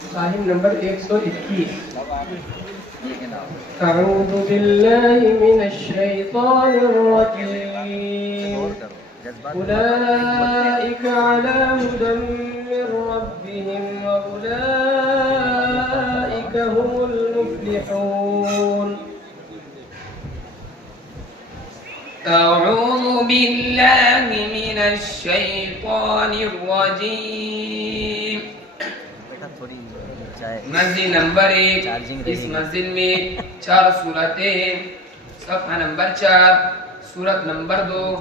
साहिब नंबर 121। أعوذ بالله من الشيطان الرجيم أولئك على هدى من ربهم وأولئك هم المفلحون. أعوذ بالله من الشيطان الرجيم। मस्जिद नंबर 1। इस मस्जिद में 4 सूरतें हैं। सफ़ा नंबर 4, सूरत नंबर 2।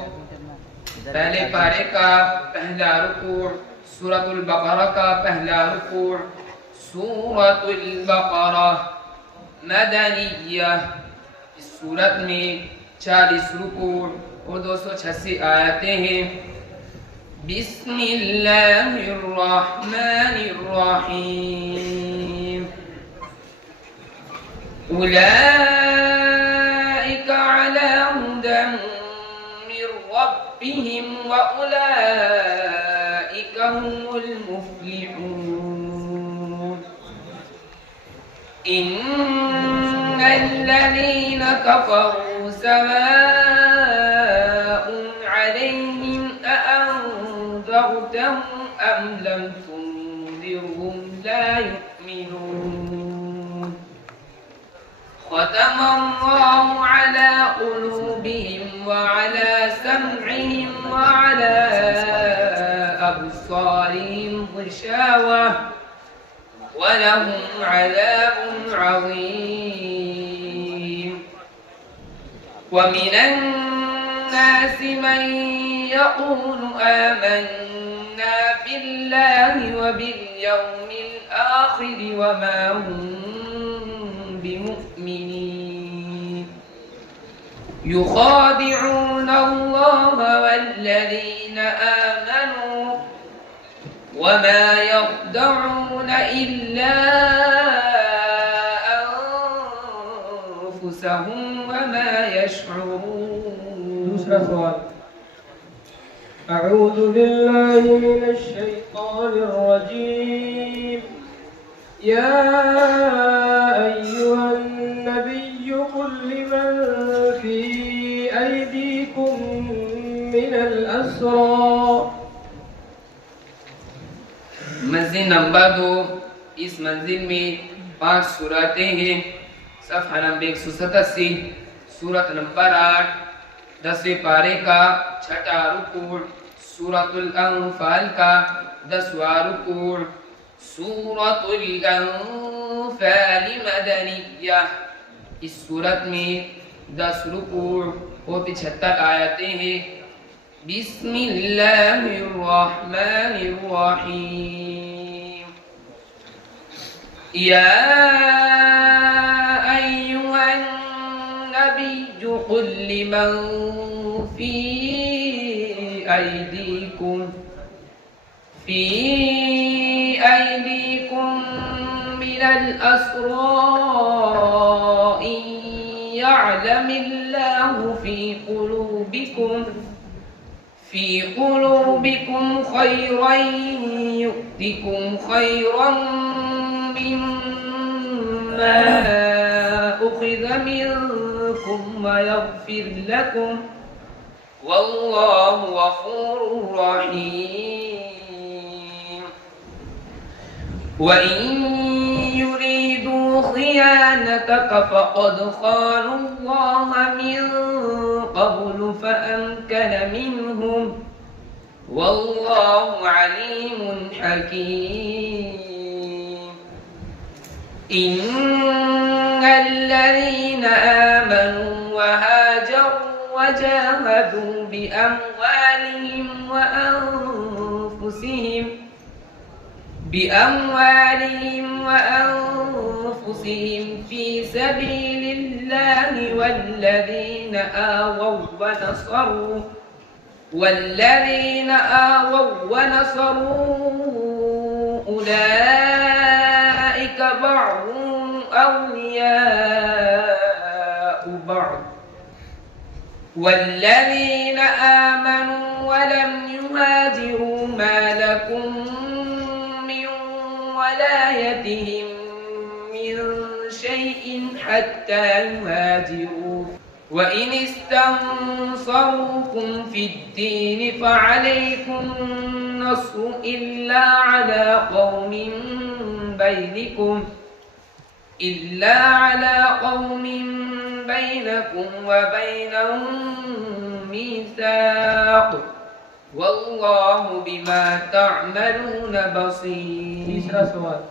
पहले पारे का पहला रुकू, सूरतुल बकरा का पहला रुकू। सूरतुल बकरा मदनिया। इस सूरत में 40 रुकू और 286 आयतें हैं। बिस्मिल्लाहिर्रहमानिर्रहीम। उलाइका अला हुदा मिर रब्बिहिम व उलाइका हुमुल मुफ्लिहून। इन्नल्लज़ीना कफ़रू सवाउन अलैहिम أأنذرتهم أم لم تنذرهم لا يؤمنون ختم الله على قلوبهم وعلى سمعهم وعلى أبصارهم غشاوة ولهم عذاب عظيم. ومن الناس من يقول آمنا بالله وباليوم الآخر وما هم بمؤمنين يخادعون الله والذين آمنوا وما يخدعون إلا أنفسهم وما يشعرون. दूसरा सवाल। أعوذ بالله من الشيطان الرجيم يا أيها النبي قل لمن في أيديكم من الأسرى. मस्जिद नंबर 2। इस मस्जिद में 5 सूरतें हैं। सफ़ा नंबर 187, सूरत नंबर 8, 10वें पारे का 6वां रुकू, सूरतुल अनफाल का 10वां रुकू। सूरतुल अनफाल मदनिया। इस सूरत में 10 रुकू और 75 आयतें हैं। बिस्मिल्लाहिर्रहमानिर्रहीम। या अय्युहन नबी कुल लिमन फी أيديكم من الأسرى إن يعلم الله في قلوبكم خيرا يؤتكم خيرا مما أخذ منكم ويغفر لكم والله غفور رحيم. وإن يريدوا خيانتك فقد خانوا الله من قبل فأمكن منهم والله عليم حكيم. إن الذين آمنوا وهاجروا وجاهدوا بأموالهم وأنفسهم في سبيل الله والذين آووا ونصروا أولئك بعضهم أولياء بعض والذين آمنوا ولم يهاجروا ما لكم من ولايتهم من شيء حتى يهاجروا وإن استنصروكم في الدين فعليكم النصر إلا على قوم بينكم وبينهم ميثاق والله بما تعملون بصير. तीसरा सवाल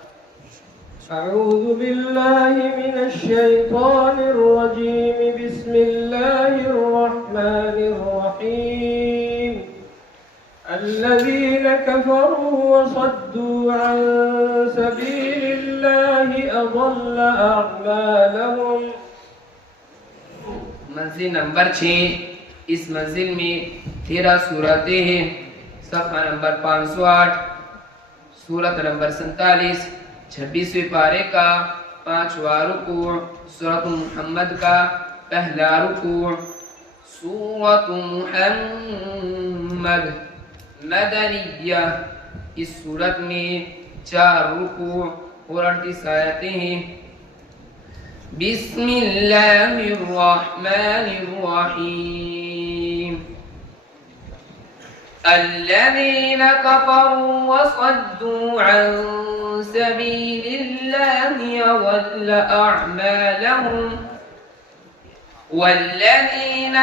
أعوذ بالله من الشيطان الرجيم بسم الله الرحمن الرحيم الذين كفروا وصدوا عن سبيل الله أضل أعمالهم. मंजिल नंबर 6 इस मंजिल में 13 सूरतें हैं। सफ़ा नंबर 508 सूरत नंबर 47 26वें पारे का 5वां रुकू सूरत मुहम्मद का पहला रुकू। सूरत मुहम्मद मदनिया इस सूरत में 4 रुकू और 38 आयतें हैं। बिस्मिल्लाहिर्रहमानिर्रहीम الذين كفروا وصدوا عن سبيل الله أضل أعمالهم والذين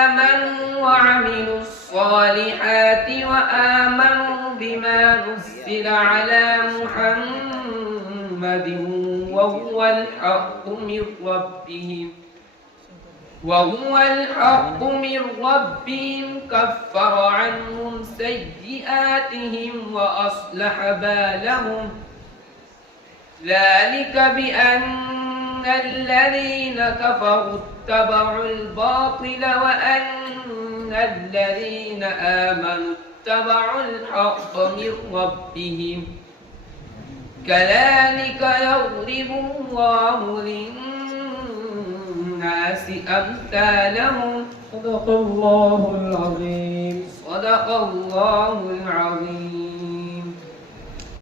آمنوا وعملوا الصالحات وآمنوا بما نزل على محمد وهو الحق من ربهم كفر عنهم سيئاتهم وأصلح بالهم ذلك بأن الذين كفروا اتبعوا الباطل وأن الذين آمنوا اتبعوا الحق من ربهم كذلك يضرب الله للناس أمثالهم. صدق الله العظيم. صدق الله العظيم.